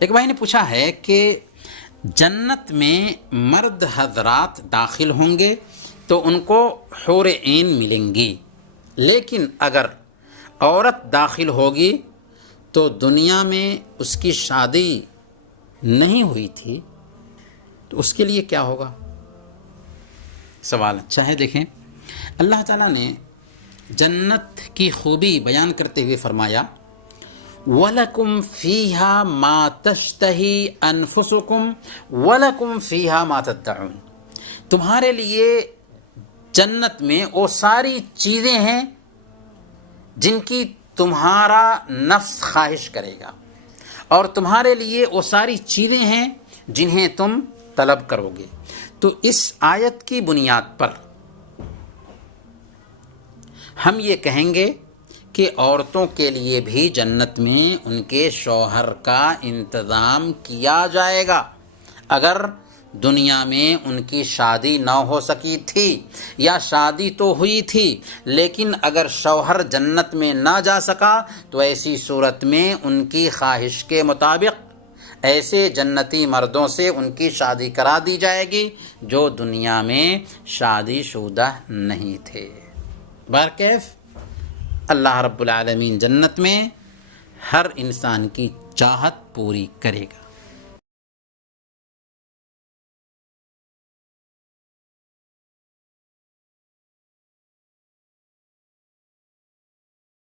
ایک بھائی نے پوچھا ہے کہ جنت میں مرد حضرات داخل ہوں گے تو ان کو حور عین ملیں گی، لیکن اگر عورت داخل ہوگی تو دنیا میں اس کی شادی نہیں ہوئی تھی تو اس کے لیے کیا ہوگا؟ سوال اچھا ہے۔ دیکھیں، اللہ تعالیٰ نے جنت کی خوبی بیان کرتے ہوئے فرمایا وَلَكُمْ فِيهَا مَا تَشْتَهِي أَنفُسُكُمْ وَلَكُمْ فِيهَا مَا تَدَّعُونَ، تمہارے لیے جنت میں وہ ساری چیزیں ہیں جن کی تمہارا نفس خواہش کرے گا، اور تمہارے لیے وہ ساری چیزیں ہیں جنہیں تم طلب کرو گے۔ تو اس آیت کی بنیاد پر ہم یہ کہیں گے کہ عورتوں کے لیے بھی جنت میں ان کے شوہر کا انتظام کیا جائے گا۔ اگر دنیا میں ان کی شادی نہ ہو سکی تھی یا شادی تو ہوئی تھی لیکن اگر شوہر جنت میں نہ جا سکا تو ایسی صورت میں ان کی خواہش کے مطابق ایسے جنتی مردوں سے ان کی شادی کرا دی جائے گی جو دنیا میں شادی شدہ نہیں تھے۔ بہرکیف اللہ رب العالمین جنت میں ہر انسان کی چاہت پوری کرے گا۔